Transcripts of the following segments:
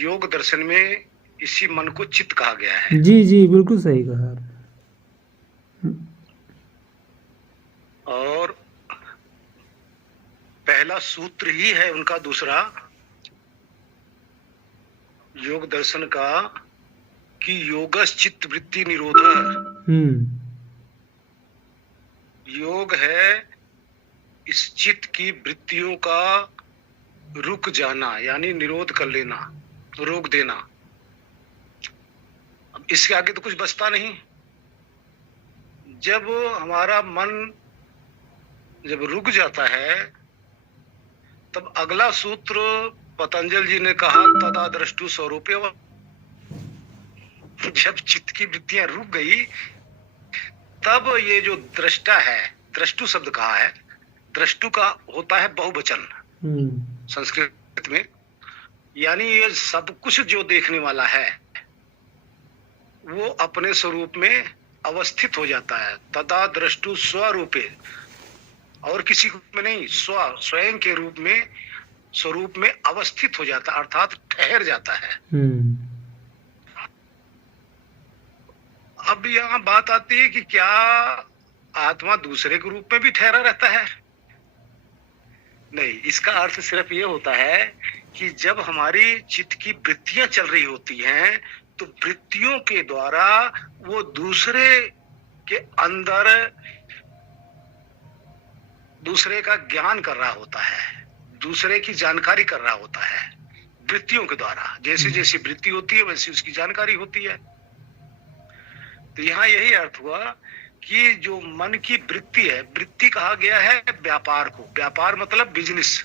योग दर्शन में इसी मन को चित्त कहा गया है। जी जी, बिल्कुल सही कहा। और पहला सूत्र ही है उनका दूसरा योग दर्शन का कि योगस चित्त वृत्ति निरोधः। योग है इस चित्त की वृत्तियों का रुक जाना, यानी निरोध कर लेना, रोक देना। अब इसके आगे तो कुछ बचता नहीं। जब हमारा मन जब रुक जाता है तब अगला सूत्र पतंजलि जी ने कहा तदा द्रष्टु स्वरूपे। जब चित्त की वृत्तियां रुक गई तब ये जो दृष्टा है, द्रष्टु शब्द कहा है, द्रष्टु का होता है बहुवचन संस्कृत में, यानी ये सब कुछ जो देखने वाला है वो अपने स्वरूप में अवस्थित हो जाता है। तदा द्रष्टु स्वरूपे, और किसी में नहीं, स्वयं के रूप में, स्वरूप में अवस्थित हो जाता है, अर्थात ठहर जाता है। अब यहाँ बात आती है कि क्या आत्मा दूसरे के रूप में भी ठहरा रहता है? नहीं, इसका अर्थ सिर्फ ये होता है कि जब हमारी चित्त की वृत्तियां चल रही होती हैं तो वृत्तियों के द्वारा वो दूसरे के अंदर दूसरे का ज्ञान कर रहा होता है, दूसरे की जानकारी कर रहा होता है वृत्तियों के द्वारा। जैसे जैसी वृत्ति होती है वैसी उसकी जानकारी होती है। तो यहाँ यही अर्थ हुआ कि जो मन की वृत्ति है, वृत्ति कहा गया है व्यापार को, व्यापार मतलब बिजनेस,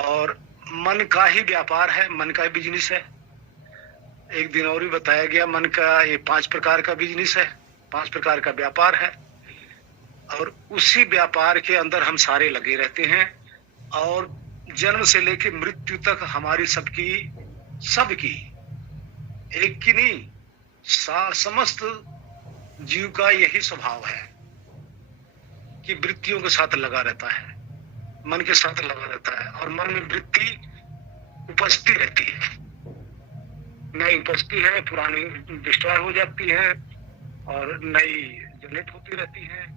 और मन का ही व्यापार है, मन का ही बिजनेस है। एक दिन और भी बताया गया मन का ये 5 प्रकार का बिजनेस है, 5 प्रकार का व्यापार है, और उसी व्यापार के अंदर हम सारे लगे रहते हैं। और जन्म से लेकर मृत्यु तक हमारी सबकी एक की नहीं, समस्त जीव का यही स्वभाव है कि वृत्तियों के साथ लगा रहता है, मन के साथ लगा रहता है, और मन में वृत्ति उपस्थित रहती है, नई उपस्थिति है, पुरानी डिस्ट्रॉय हो जाती है और नई जनरेट होती रहती है।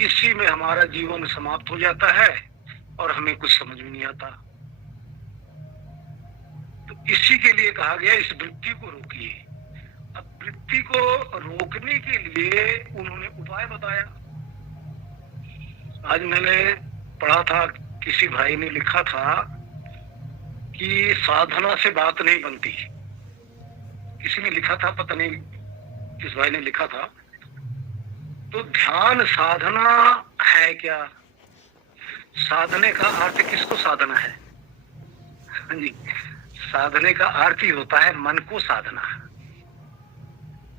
इसी में हमारा जीवन समाप्त हो जाता है और हमें कुछ समझ में नहीं आता। तो इसी के लिए कहा गया इस वृत्ति को रोकिए। अब वृत्ति को रोकने के लिए उन्होंने उपाय बताया। आज मैंने पढ़ा था, किसी भाई ने लिखा था कि साधना से बात नहीं बनती। किसी ने लिखा था, पता नहीं किस भाई ने लिखा था। तो ध्यान साधना है क्या? साधने का अर्थ किसको साधना है? हाँ जी, साधने का अर्थ ही होता है मन को साधना।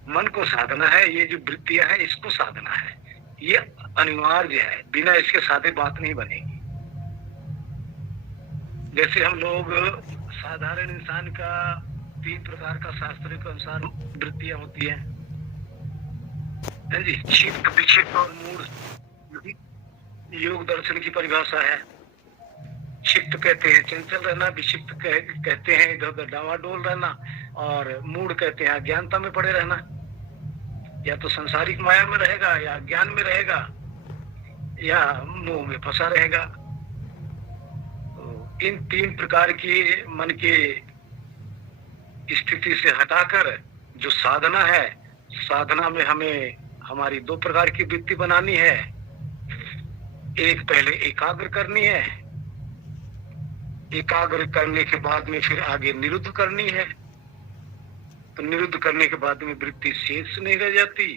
मन को साधना है, ये जो वृत्तियां हैं इसको साधना है, ये अनिवार्य है, बिना इसके साधे बात नहीं बनेगी। जैसे हम लोग साधारण इंसान का 3 प्रकार का शास्त्रों के अनुसार वृत्तियां होती हैं जी, चित्त, विक्षिप्त और मूढ़। योग दर्शन की परिभाषा है। चित्त कहते हैं चंचल रहना, विक्षिप्त कहते हैं इधर उधर डावाडोल रहना, और मूढ़ कहते हैं अज्ञानता में पड़े रहना, या तो संसारिक माया में रहेगा, या ज्ञान में रहेगा, या मोह में फंसा रहेगा। तो इन 3 प्रकार की मन की स्थिति से हटाकर जो साधना है, साधना में हमें हमारी 2 प्रकार की वृत्ति बनानी है। एक पहले एकाग्र करनी है, एकाग्र करने के बाद में फिर आगे निरुद्ध करनी है। तो निरुद्ध करने के बाद में वृत्ति शेष नहीं रह जाती,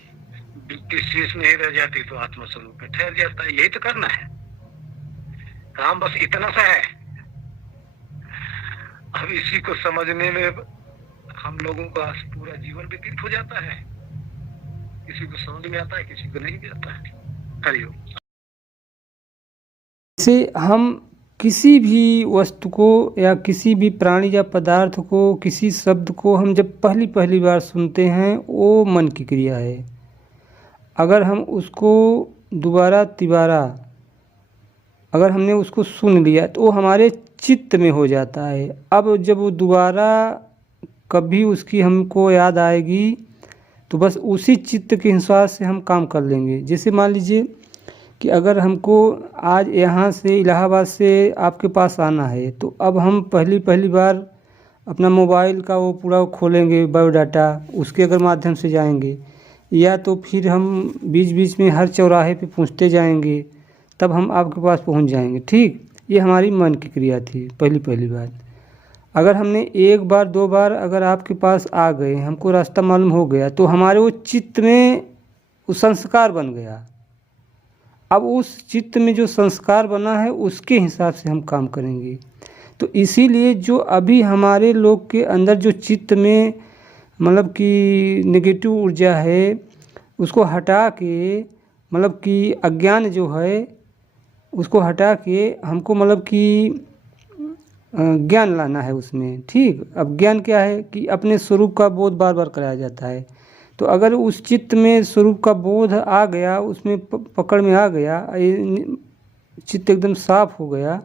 वृत्ति शेष नहीं रह जाती तो आत्मा स्वरूप में ठहर जाता है। यही तो करना है काम, बस इतना सा है। अब इसी को समझने में हम लोगों का पूरा जीवन व्यतीत हो जाता है। किसी को समझ में आता है, किसी को नहीं भी आता है। हरिओम। से हम किसी भी वस्तु को या किसी भी प्राणी या पदार्थ को, किसी शब्द को हम जब पहली बार सुनते हैं वो मन की क्रिया है। अगर हम उसको दोबारा तिबारा अगर हमने उसको सुन लिया तो वो हमारे चित्त में हो जाता है। अब जब वो दोबारा कभी उसकी हमको याद आएगी तो बस उसी चित्त के हिसाब से हम काम कर लेंगे। जैसे मान लीजिए कि अगर हमको आज यहाँ से इलाहाबाद से आपके पास आना है, तो अब हम पहली बार अपना मोबाइल का वो पूरा खोलेंगे बायोडाटा, उसके अगर माध्यम से जाएंगे, या तो फिर हम बीच बीच में हर चौराहे पे पूछते जाएंगे, तब हम आपके पास पहुंच जाएंगे। ठीक, ये हमारी मन की क्रिया थी पहली बार। अगर हमने एक बार दो बार अगर आपके पास आ गए, हमको रास्ता मालूम हो गया, तो हमारे वो चित्त में वो संस्कार बन गया। अब उस चित्त में जो संस्कार बना है उसके हिसाब से हम काम करेंगे। तो इसीलिए जो अभी हमारे लोग के अंदर जो चित्त में मतलब कि नेगेटिव ऊर्जा है, उसको हटा के, मतलब कि अज्ञान जो है उसको हटा के हमको मतलब कि ज्ञान लाना है उसमें। ठीक, अब ज्ञान क्या है कि अपने स्वरूप का बोध बार बार कराया जाता है। तो अगर उस चित्त में स्वरूप का बोध आ गया, उसमें पकड़ में आ गया, चित्त एकदम साफ हो गया,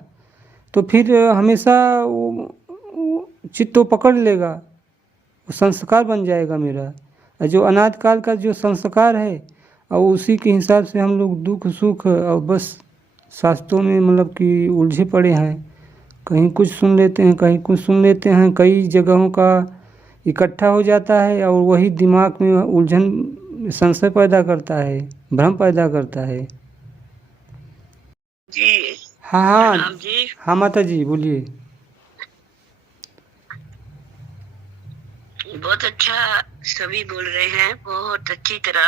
तो फिर हमेशा वो चित्त तो पकड़ लेगा, वो संस्कार बन जाएगा मेरा। जो अनादि काल का जो संस्कार है, और उसी के हिसाब से हम लोग दुख सुख और बस शास्त्रों में मतलब कि उलझे पड़े हैं। कहीं कुछ सुन लेते हैं, कहीं कुछ सुन लेते हैं, कई जगहों का इकट्ठा हो जाता है और वही दिमाग में उलझन, संशय पैदा करता है, भ्रम पैदा करता है। जी हाँ प्रणाम जी। हाँ माता जी बोलिए। बहुत अच्छा सभी बोल रहे हैं, बहुत अच्छी तरह।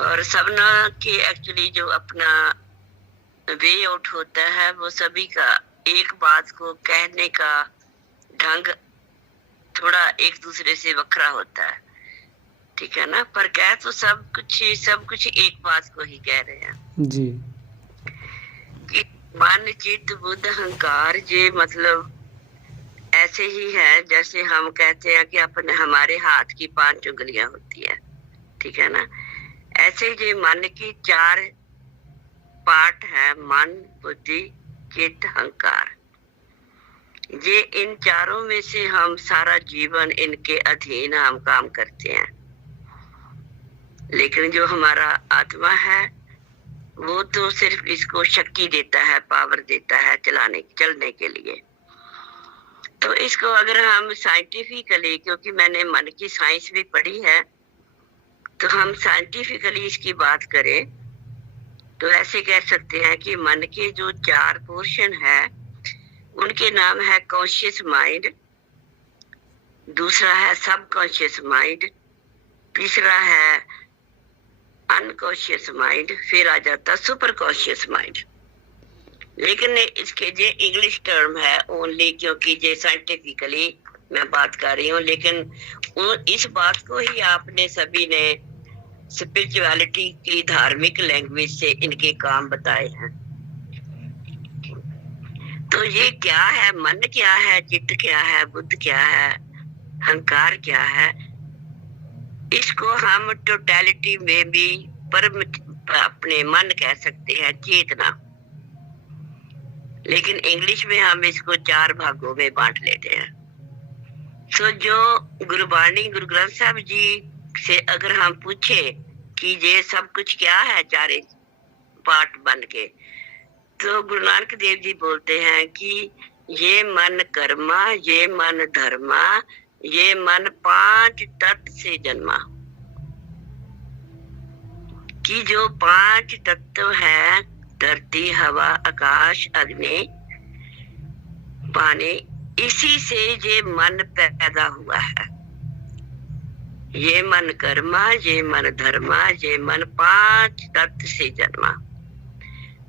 और सबना के एक्चुअली जो अपना वे आउट होता है, वो सभी का एक बात को कहने का ढंग थोड़ा एक दूसरे से वखरा होता है, ठीक है ना। पर कह तो सब कुछ एक बात को ही कह रहे हैं जी। कि मन चित्त बुद्ध अहंकार, ये मतलब ऐसे ही है जैसे हम कहते हैं कि अपने हमारे हाथ की 5 उंगलियां होती है, ठीक है ना। ऐसे ही मन की 4 पार्ट है, मन बुद्धि चित्त अहंकार। ये इन चारों में से हम सारा जीवन इनके अधीन हम काम करते हैं। लेकिन जो हमारा आत्मा है वो तो सिर्फ इसको शक्ति देता है, पावर देता है चलने के लिए। तो इसको अगर हम साइंटिफिकली, क्योंकि मैंने मन की साइंस भी पढ़ी है, तो हम साइंटिफिकली इसकी बात करें तो ऐसे कह सकते हैं कि मन के जो 4 पोर्शन है उनके नाम है कॉन्शियस माइंड, दूसरा है सबकॉन्शियस माइंड, तीसरा है अनकॉन्शियस माइंड, फिर आ जाता सुपर कॉन्शियस माइंड। लेकिन इसके ये इंग्लिश टर्म है ओनली, क्योंकि ये साइंटिफिकली मैं बात कर रही हूँ। लेकिन इस बात को ही आपने सभी ने स्पिरिचुअलिटी की धार्मिक लैंग्वेज से इनके काम बताए हैं। तो ये क्या है, मन क्या है, चित्त क्या है, बुद्ध क्या है, अहंकार क्या है, इसको हम टोटलिटी में भी परम अपने मन कह सकते हैं, चेतना। लेकिन इंग्लिश में हम इसको 4 भागों में बांट लेते हैं। तो जो गुरबाणी गुरु ग्रंथ साहब जी से अगर हम पूछे कि ये सब कुछ क्या है 4 पार्ट बन के, तो गुरु नानक देव जी बोलते हैं कि ये मन कर्मा, ये मन धर्मा, ये मन 5 तत्व से जन्मा। कि जो 5 तत्व है, धरती हवा आकाश अग्नि पानी, इसी से ये मन पैदा हुआ है। ये मन कर्मा, ये मन धर्मा, ये मन 5 तत्व से जन्मा।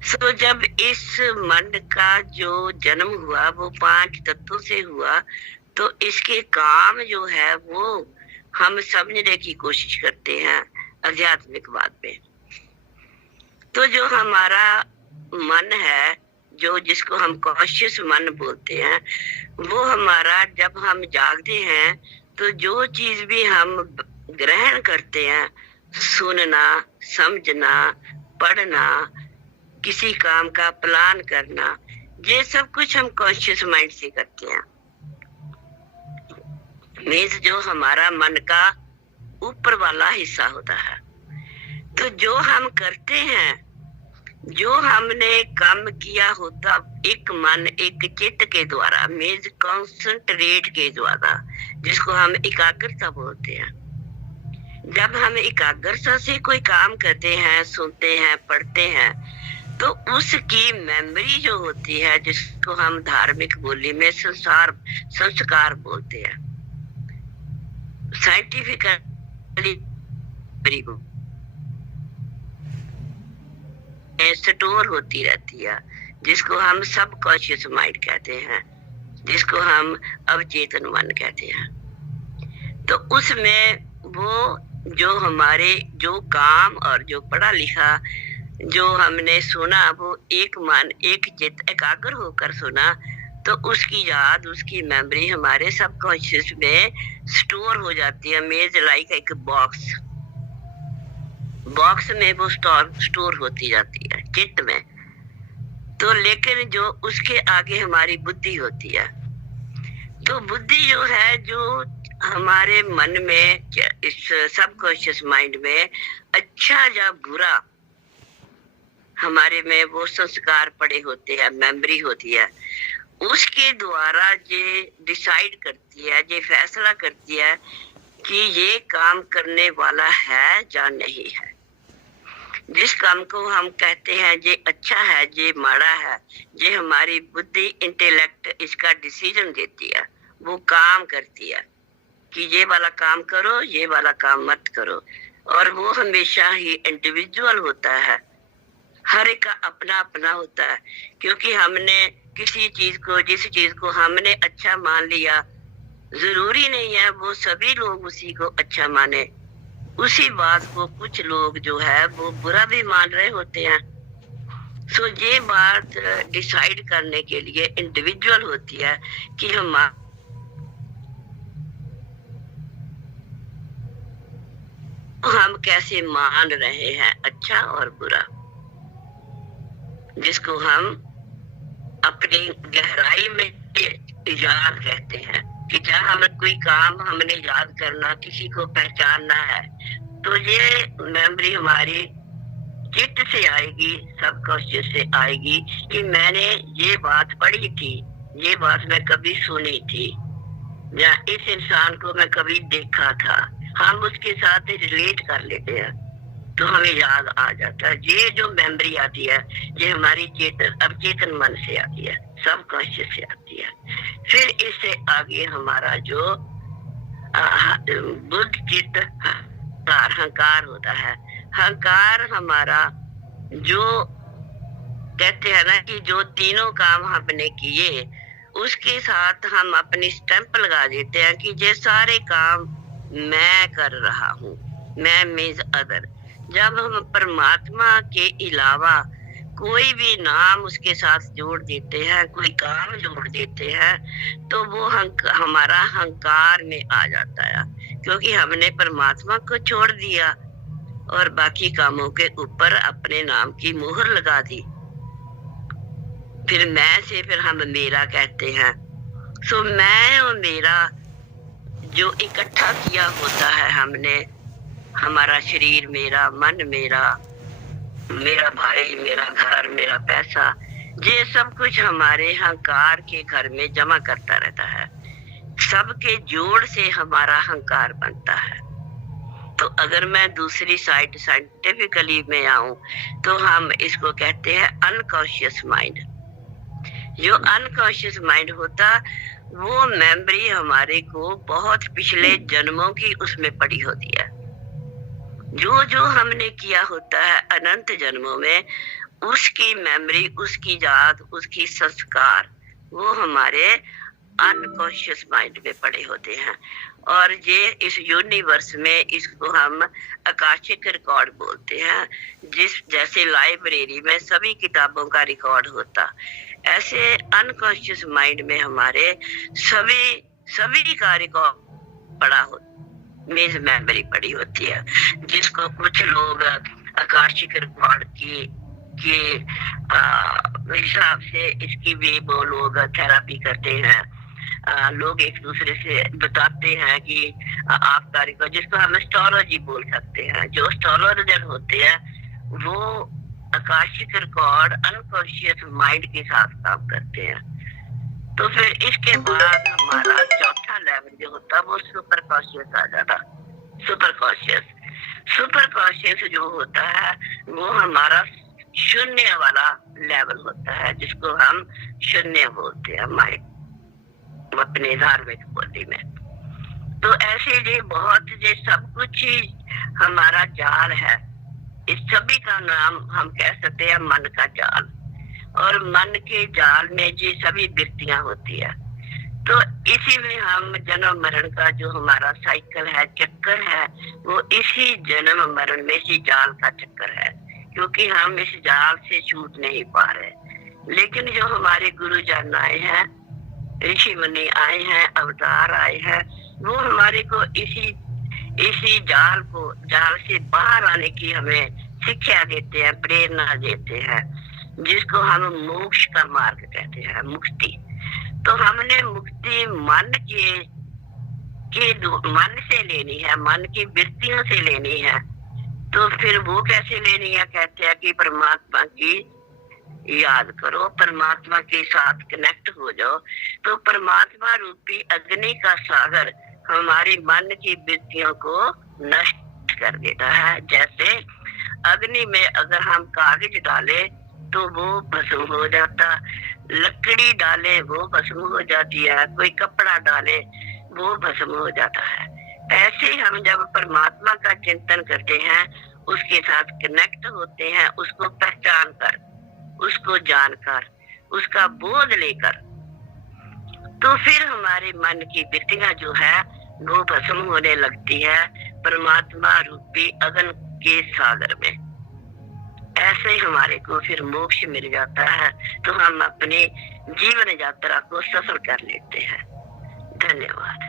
सो जब इस मन का जो जन्म हुआ वो 5 तत्वों से हुआ, तो इसके काम जो है वो हम समझने की कोशिश करते हैं आध्यात्मिकवाद में। तो जो हमारा मन है, जो जिसको हम कॉन्शियस मन बोलते हैं, वो हमारा जब हम जागते हैं तो जो चीज भी हम ग्रहण करते हैं, सुनना, समझना, पढ़ना, किसी काम का प्लान करना, ये सब कुछ हम कॉन्शियस माइंड से करते हैं। मीन्स जो हमारा मन का ऊपर वाला हिस्सा होता है। तो जो हम करते हैं, जो हमने काम किया होता एक मन एक चित्त के द्वारा, मीन्स कॉन्सेंट्रेट के द्वारा, जिसको हम एकाग्रता बोलते हैं। जब हम एकाग्रता से कोई काम करते हैं, सुनते हैं, पढ़ते हैं, तो उसकी मेमोरी जो होती है, जिसको हम धार्मिक बोली में संस्कार बोलते हैं, साइंटिफिकली स्टोर होती रहती है, जिसको हम सबकॉन्शियस माइंड कहते हैं, जिसको हम अवचेतन मन कहते हैं। तो उसमें वो जो हमारे जो काम और जो पढ़ा लिखा जो हमने सुना, वो एक मन एक चित्त एकाग्र होकर सुना, तो उसकी याद, उसकी मेमोरी हमारे सबकॉन्शियस में स्टोर हो जाती है। मेज लाइक एक बॉक्स में वो स्टोर होती जाती है चित्त में। तो लेकिन जो उसके आगे हमारी बुद्धि होती है, तो बुद्धि जो है, जो हमारे मन में, इस सबकॉन्शियस माइंड में अच्छा या बुरा, हमारे में वो संस्कार पड़े होते हैं, मेमोरी होती है, उसके द्वारा ये डिसाइड करती है, ये फैसला करती है कि ये काम करने वाला है या नहीं है। जिस काम को हम कहते हैं ये अच्छा है, ये माड़ा है, ये हमारी बुद्धि, इंटेलेक्ट इसका डिसीजन देती है, वो काम करती है कि ये वाला काम करो, ये वाला काम मत करो। और वो हमेशा ही इंडिविजुअल होता है, हर एक का अपना अपना होता है। क्योंकि हमने किसी चीज को, जिस चीज को हमने अच्छा मान लिया, जरूरी नहीं है वो सभी लोग उसी को अच्छा माने। उसी बात को कुछ लोग जो है वो बुरा भी मान रहे होते हैं। सो ये बात डिसाइड करने के लिए इंडिविजुअल होती है कि हम कैसे मान रहे हैं अच्छा और बुरा, जिसको हम अपनी गहराई में याद कहते हैं। कि जब हम कोई काम हमने याद करना, किसी को पहचानना है, तो ये मेमोरी हमारी चित्त से आएगी, सबकॉन्शियस से आएगी कि मैंने ये बात पढ़ी थी, ये बात मैं कभी सुनी थी, या इस इंसान को मैं कभी देखा था। हम उसके साथ रिलेट कर लेते हैं तो हमें याद आ जाता है। ये जो मेमोरी आती है, ये हमारी अवचेतन मन से आती है, सबकॉन्शियस से आती है। फिर इससे आगे हमारा जो बुद्ध चित्त अहंकार होता है। अहंकार हमारा जो कहते हैं ना कि जो तीनों काम हमने किए, उसके साथ हम अपनी स्टैंप लगा देते हैं कि ये सारे काम मैं कर रहा हूँ। मैं मीन्स अदर। जब हम परमात्मा के अलावा कोई भी नाम उसके साथ जोड़ देते हैं, कोई काम जोड़ देते हैं, तो वो हमारा अहंकार में आ जाता है। क्योंकि हमने परमात्मा को छोड़ दिया और बाकी कामों के ऊपर अपने नाम की मोहर लगा दी। फिर मैं से फिर हम मेरा कहते हैं। सो मैं और मेरा जो इकट्ठा किया होता है हमने, हमारा शरीर मेरा, मन मेरा, मेरा भाई, मेरा घर, मेरा पैसा, ये सब कुछ हमारे अहंकार के घर में जमा करता रहता है। सबके जोड़ से हमारा अहंकार बनता है। तो अगर मैं दूसरी साइड साइंटिफिकली में आऊं तो हम इसको कहते हैं अनकॉन्शियस माइंड। जो अनकॉन्शियस माइंड होता, वो मेमोरी हमारे को बहुत पिछले जन्मों की उसमें पड़ी होती है। जो जो हमने किया होता है अनंत जन्मों में, उसकी मेमोरी, उसकी याद, उसकी संस्कार, वो हमारे अनकॉन्शियस माइंड में पड़े होते हैं। और ये इस यूनिवर्स में इसको हम आकाशिक रिकॉर्ड बोलते हैं। जैसे लाइब्रेरी में सभी किताबों का रिकॉर्ड होता, ऐसे अनकॉन्शियस माइंड में हमारे सभी का रिकॉर्ड पड़ा होता, मीन्स मेमोरी पड़ी होती है, जिसको कुछ लोग आकाशिक रिकॉर्ड की के हिसाब से इसकी भी वो लोग थेरापी करते हैं। लोग एक दूसरे से बताते हैं कि आपका रिकॉर्ड, जिसको हम एस्ट्रोलॉजी बोल सकते हैं, जो एस्ट्रोलॉजर होते हैं वो आकाशिक रिकॉर्ड अनकॉन्शियस माइंड के साथ काम करते हैं। तो फिर इसके बाद हमारा चौथा लेवल जो होता है वो सुपर कॉन्शियस आ जाता। सुपर कॉन्शियस जो होता है वो हमारा शून्य वाला लेवल होता है, जिसको हम शून्य बोलते हैं माइंड अपने धार्मिक बोली में। तो ऐसे ये बहुत ये सब कुछ ही हमारा जाल है। इस सभी का नाम हम कह सकते हैं मन का जाल। और मन के जाल में ये सभी वृत्तियां होती है। तो इसी में हम जन्म मरण का जो हमारा साइकिल है, चक्कर है, वो इसी जन्म मरण में इसी जाल का चक्कर है, क्योंकि हम इस जाल से छूट नहीं पा रहे। लेकिन जो हमारे गुरुजन आए हैं, ऋषि मुनि आए हैं, अवतार आए हैं, वो हमारे को इसी जाल से बाहर आने की हमें शिक्षा देते हैं, प्रेरणा देते हैं, जिसको हम मोक्ष का मार्ग कहते हैं, मुक्ति। तो हमने मुक्ति मन से लेनी है, मन की वृत्तियों से लेनी है। तो फिर वो कैसे लेनी है? कहते हैं कि परमात्मा की याद करो, परमात्मा के साथ कनेक्ट हो जाओ। तो परमात्मा रूपी अग्नि का सागर हमारी मन की वृत्तियों को नष्ट कर देता है। जैसे अग्नि में अगर हम कागज डाले तो वो भस्म हो जाता, लकड़ी डाले वो भस्म हो जाती है, कोई कपड़ा डाले वो भस्म हो जाता है। ऐसे हम जब परमात्मा का चिंतन करते हैं, उसके साथ कनेक्ट होते हैं, उसको पहचान कर, उसको जानकर, उसका बोध लेकर, तो फिर हमारे मन की वृत्तियां जो है वो भस्म होने लगती है परमात्मा रूपी अग्नि के सागर में। ऐसे ही हमारे को फिर मोक्ष मिल जाता है। तो हम अपनी जीवन यात्रा को सफल कर लेते हैं। धन्यवाद।